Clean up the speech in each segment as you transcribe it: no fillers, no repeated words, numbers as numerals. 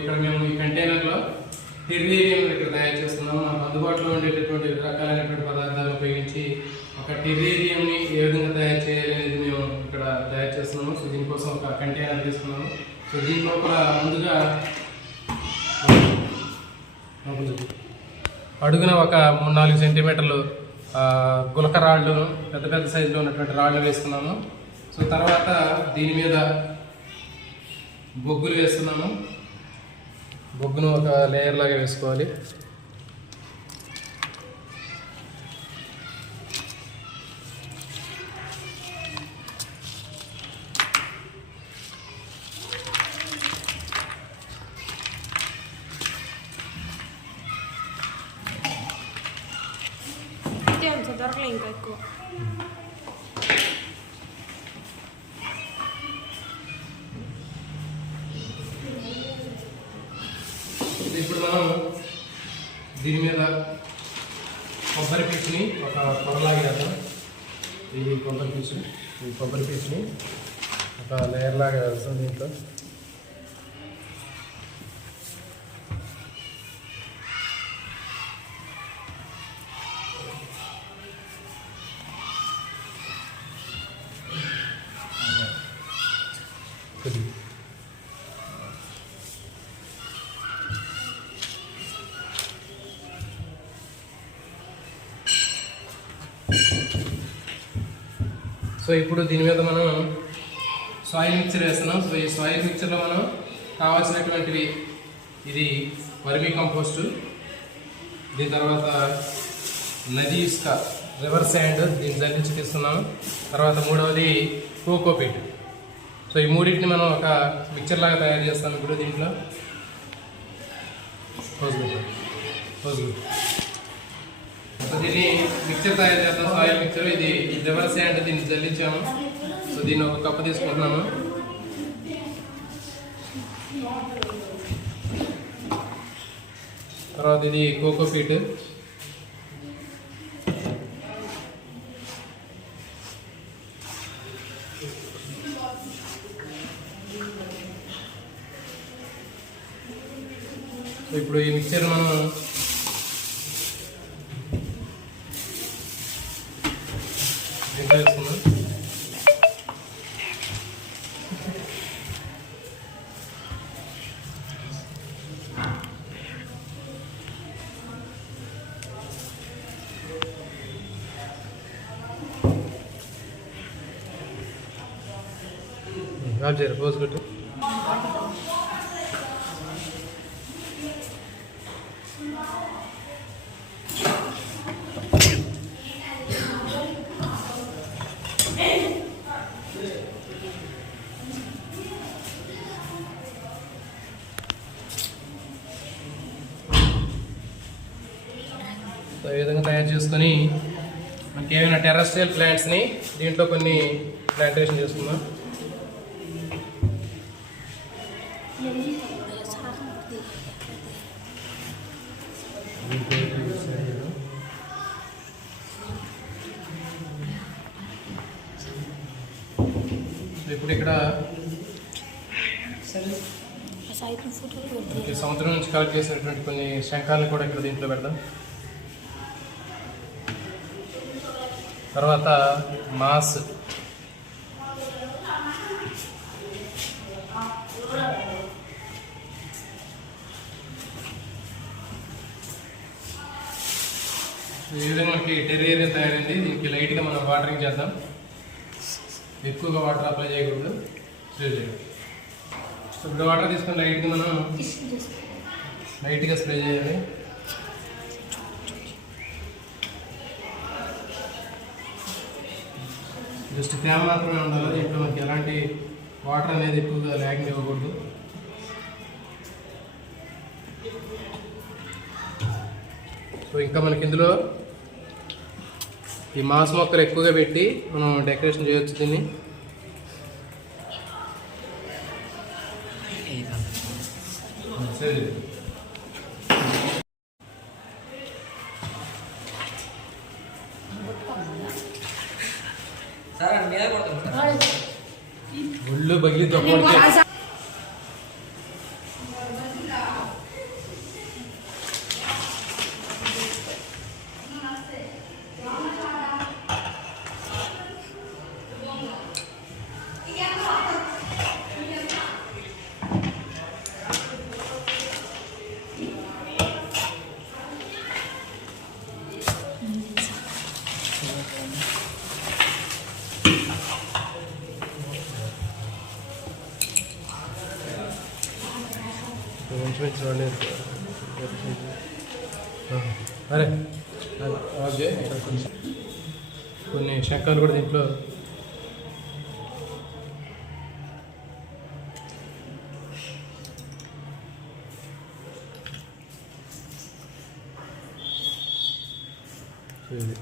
ఇక్కడ మేము ఈ కంటైనర్లో టెర్రేరియం ఇక్కడ తయారు చేస్తున్నాము. మనకు అందుబాటులో ఉండేటటువంటి రకాలైనటువంటి పదార్థాలను ఉపయోగించి ఒక టెర్రేరియంని ఏ విధంగా తయారు చేయాలి అనేది మేము ఇక్కడ తయారు చేస్తున్నాము. సో దీనికోసం ఒక కంటైనర్ తీసుకున్నాము. సో దీని లోపల ముందుగా అడుగున ఒక 3-4 సెంటీమీటర్లు గులక రాళ్ళు, పెద్ద పెద్ద సైజులో ఉన్నటువంటి రాళ్ళు వేసుకున్నాము. సో తర్వాత దీని మీద బొగ్గులు వేస్తున్నాము. బొగ్గును ఒక లేయర్ లాగా వేసుకోవాలి. దొరకలే ఇంకా ఎక్కువ. ఇప్పుడు మనం దీని మీద కొబ్బరి పీచుని ఒక పొరలాగా వేద్దాం. ఈ కొబ్బరి పీచుని ఒక లేయర్ లాగా వేస్తాం దీంట్లో. సో ఇప్పుడు దీని మీద మనం సాయిల్ మిక్చర్ వేస్తున్నాం. సో ఈ సాయిల్ మిక్చర్లో మనం కావాల్సినటువంటివి ఇది వర్మీ కంపోస్ట్, దీని తర్వాత నది ఇసుక రివర్ శాండ్ దీన్ని జల్లించి తీస్తున్నాం. తర్వాత మూడవది కోకోపీట్. సో ఈ మూడింటిని మనం ఒక మిక్చర్ లాగా తయారు చేస్తాం. ఇప్పుడు దీంట్లో సో దీన్ని మిక్చర్ తయారు చేద్దాం. సాయిల్ మిక్చర్ ఇది రివర్ శాండ్ దీన్ని జల్లించాము. సో దీన్ని ఒక కప్పు తీసుకుంటున్నాము. తర్వాత ఇది కోకోపీట్, ఇప్పుడు ఈ మిక్చర్ మనం దీంట్లో వేసుకున్నాం. పోజ్ కొట్టు. ఈ విధంగా తయారు చేసుకొని మనకి ఏమైనా టెర్రస్ట్రియల్ ప్లాంట్స్ని దీంట్లో కొన్ని ప్లాంటేషన్ చేసుకుందాం. ఇప్పుడు ఇక్కడ సముద్రం నుంచి కలెక్ట్ చేసినటువంటి కొన్ని శంఖాలను కూడా ఇక్కడ దీంట్లో పెడదాం. తర్వాత మాస్, ఈ విధంగా మనకి టెర్రేరియం తయారైంది. దీనికి లైట్గా మనం వాటరింగ్ చేద్దాం. ఎక్కువగా వాటర్ అప్లై చేయకూడదు, స్ప్రే చేయాలి. సో ఇప్పుడు వాటర్ తీసుకొని లైట్గా మనం లైట్గా స్ప్రే చేయాలి. జస్ట్ తేమ మాత్రమే ఉండాలి. ఇప్పుడు మనకి ఎలాంటి వాటర్ అనేది ఎక్కువగా ల్యాగింగ్ ఇవ్వకూడదు. సో ఇంకా మనకి ఇందులో ఈ మాస్ మొక్కలు ఎక్కువగా పెట్టి మనం డెకరేషన్ చేయొచ్చు దీన్ని. సరే ఒళ్ళు బగిలి దొక్క చూడండి. అరే ఓకే, కొన్ని శంఖాలు కూడా దీంట్లో ఇది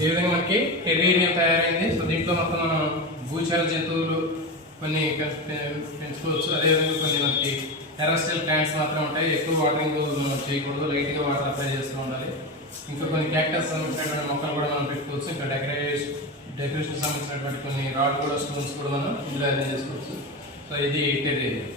ఈ విధంగా మనకి టెర్రేరియం తయారైంది. సో దీంట్లో మొత్తం మనం భూచర జంతువులు కొన్ని పెంచుకోవచ్చు. అదేవిధంగా కొన్ని మనకి టెర్రస్ట్రియల్ ప్లాంట్స్ మాత్రం ఉంటాయి. ఎక్కువ వాటరింగ్ మనం చేయకూడదు, లైట్గా వాటర్ అప్లై చేస్తూ ఉండాలి. ఇంకా కొన్ని క్యాక్టస్ సంబంధించినటువంటి మొక్కలు కూడా మనం పెట్టుకోవచ్చు. ఇంకా డెకరేషన్ సంబంధించినటువంటి కొన్ని రాడ్ కూడా, స్టోన్స్ కూడా మనం ఇందులో అరేంజ్ చేసుకోవచ్చు. సో ఇది టెర్రేరియం.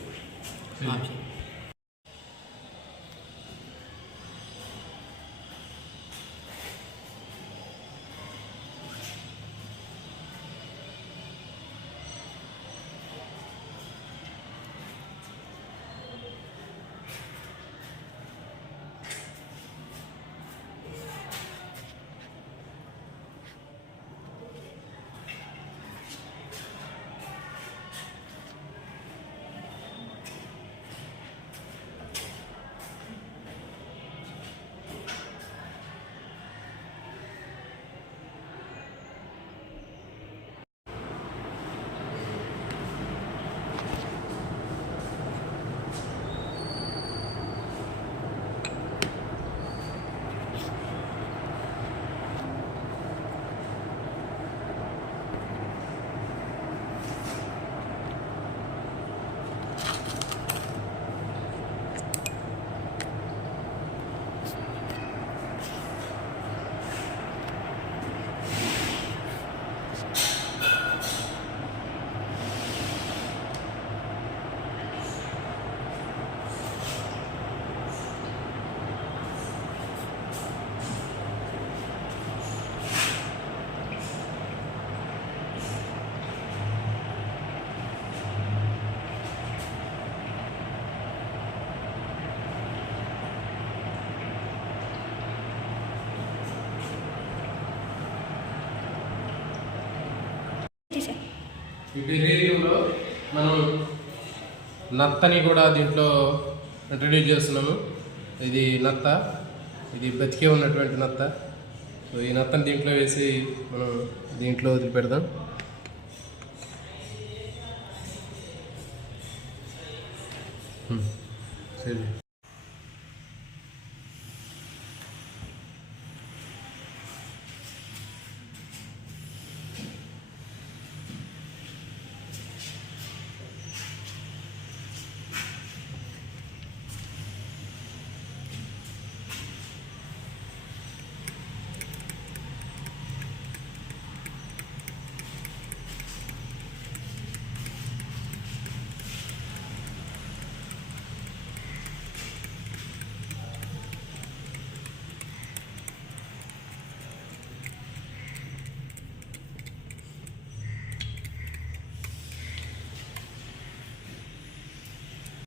ఈ టెర్రేరియంలో మనం నత్తని కూడా దీంట్లో ఇంట్రడ్యూస్ చేస్తున్నాము. ఇది నత్త, ఇది బతికే ఉన్నటువంటి నత్త. సో ఈ నత్తని దీంట్లో వేసి మనం దీంట్లో వదిలిపెడదాం. సరే.